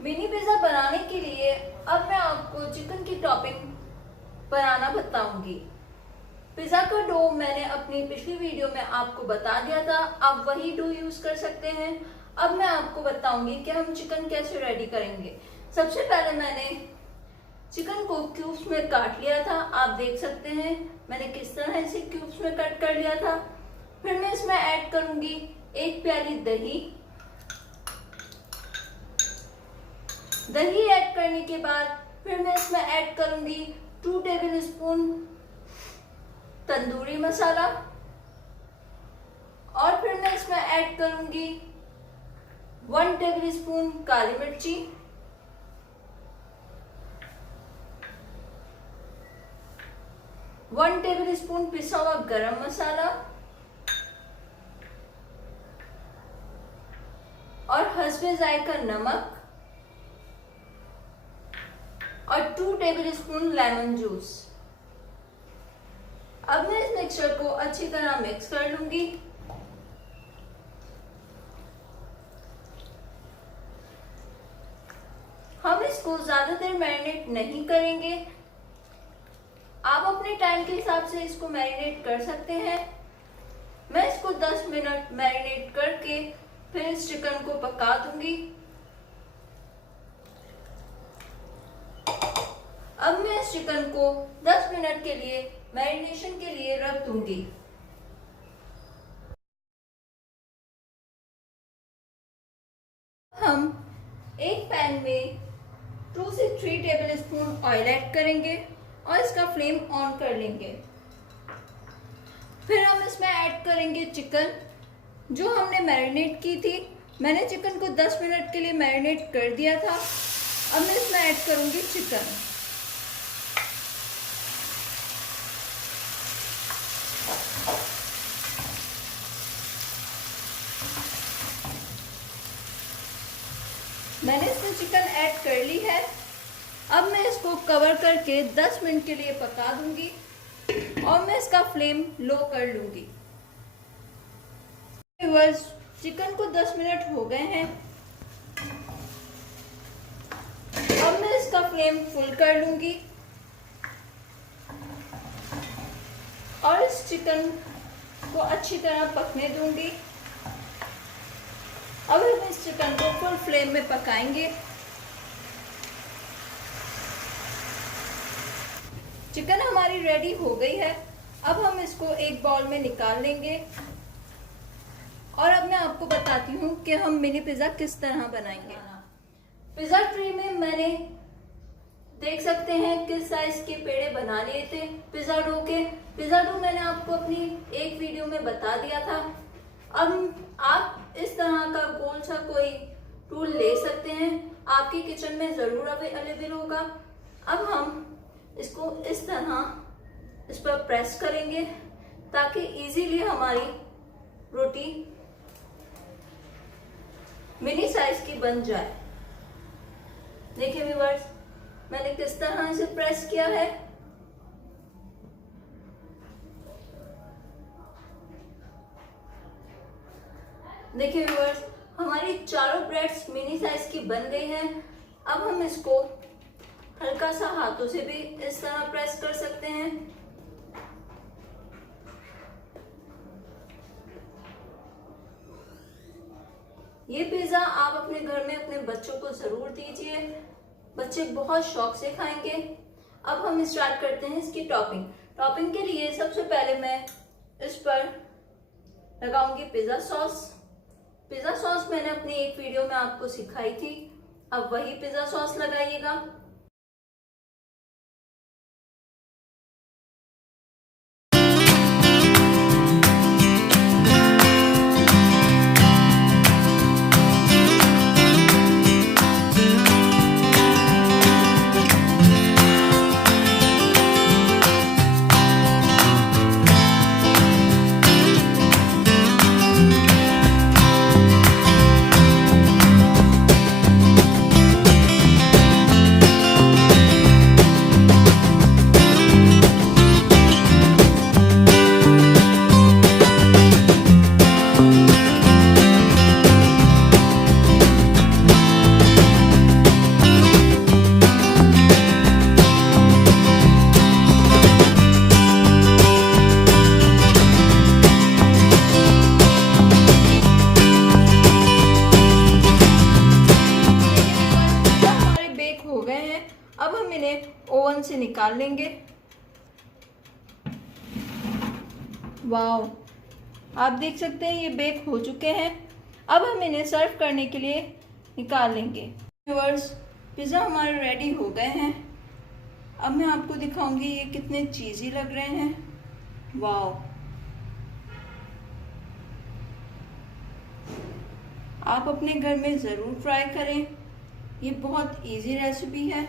Mini pizza बनाने के लिए अब मैं आपको चिकन की टॉपिंग बनाना बताऊंगी। पिज्जा का डो मैंने अपनी पिछली वीडियो में आपको बता दिया था, आप वही डो यूज कर सकते हैं। अब मैं आपको बताऊंगी कि हम चिकन कैसे रेडी करेंगे। सबसे पहले मैंने चिकन को क्यूब्स में काट लिया था, आप देख सकते हैं मैंने किस तरह से क्यूब्स में कट कर लिया था। फिर मैं इसमें ऐड करूंगी 1 प्याली दही ऐड करने के बाद फिर मैं इसमें ऐड करूंगी 2 टेबल स्पून तंदूरी मसाला और फिर मैं इसमें ऐड करूंगी 1 टेबल स्पून काली मिर्ची, 1 टेबल स्पून पिसा हुआ गरम मसाला और हस्बे जायका नमक और 2 टेबल स्पून लेमन जूस। अब मैं इस मिक्सचर को अच्छी तरह मिक्स कर लूंगी। हम इसको ज्यादा देर मैरिनेट नहीं करेंगे, आप अपने टाइम के हिसाब से इसको मैरिनेट कर सकते हैं। मैं इसको 10 मिनट मैरिनेट करके फिर इस चिकन को पका दूंगी। अब मैं इस चिकन को 10 मिनट के लिए मैरिनेशन के लिए रख दूंगी। हम एक पैन में 2 से 3 टेबल स्पून ऑयल ऐड करेंगे और इसका फ्लेम ऑन कर लेंगे। फिर हम इसमें ऐड करेंगे चिकन जो हमने मैरिनेट की थी। मैंने चिकन को 10 मिनट के लिए मैरिनेट कर दिया था। अब मैं इसमें ऐड करूंगी चिकन। मैंने इसमें चिकन ऐड कर ली है। अब मैं इसको कवर करके 10 मिनट के लिए पका दूंगी और मैं इसका फ्लेम लो कर लूंगी। व्यूअर्स, चिकन को 10 मिनट हो गए हैं। अब मैं इसका फ्लेम फुल कर लूंगी और इस चिकन को अच्छी तरह पकने दूंगी। अब हम इस चिकन को फुल फ्लेम में पकाएंगे। चिकन हमारी रेडी हो गई है। अब हम इसको एक बाउल में निकाल लेंगे और अब मैं आपको बताती हूँ कि हम मिनी पिज्जा किस तरह बनाएंगे। पिज्जा ट्रे में मैंने देख सकते हैं किस साइज के पेड़े बना लिए थे पिज्जा डो के। पिज्जा डो मैंने आपको अपनी एक वीडियो में बता दिया था। अब आप इस तरह का गोल सा कोई टूल ले सकते हैं, आपके किचन में जरूर अवेलेबल होगा। अब हम इसको इस तरह इस पर प्रेस करेंगे ताकि इजीली हमारी रोटी मिनी साइज की बन जाए। देखिए व्यूअर्स, मैंने किस तरह से प्रेस किया है। देखिए व्यूअर्स, हमारी चारों ब्रेड्स मिनी साइज की बन गई हैं। अब हम इसको हल्का सा हाथों से भी इस तरह प्रेस कर सकते हैं। ये पिज्जा आप अपने घर में अपने बच्चों को जरूर दीजिए, बच्चे बहुत शौक से खाएंगे। अब हम स्टार्ट करते हैं इसकी टॉपिंग। टॉपिंग के लिए सबसे पहले मैं इस पर लगाऊंगी पिज्जा सॉस। पिज्जा सॉस मैंने अपनी एक वीडियो में आपको सिखाई थी, अब वही पिज्जा सॉस लगाइएगा। ओवन से निकाल लेंगे। वाओ, आप देख सकते हैं ये बेक हो चुके हैं। अब हम इन्हें सर्व करने के लिए निकाल लेंगे। व्यूअर्स, पिज़्ज़ा हमारे रेडी हो गए हैं। अब मैं आपको दिखाऊंगी ये कितने चीज़ी लग रहे हैं। वाओ, आप अपने घर में ज़रूर ट्राई करें। ये बहुत इजी रेसिपी है।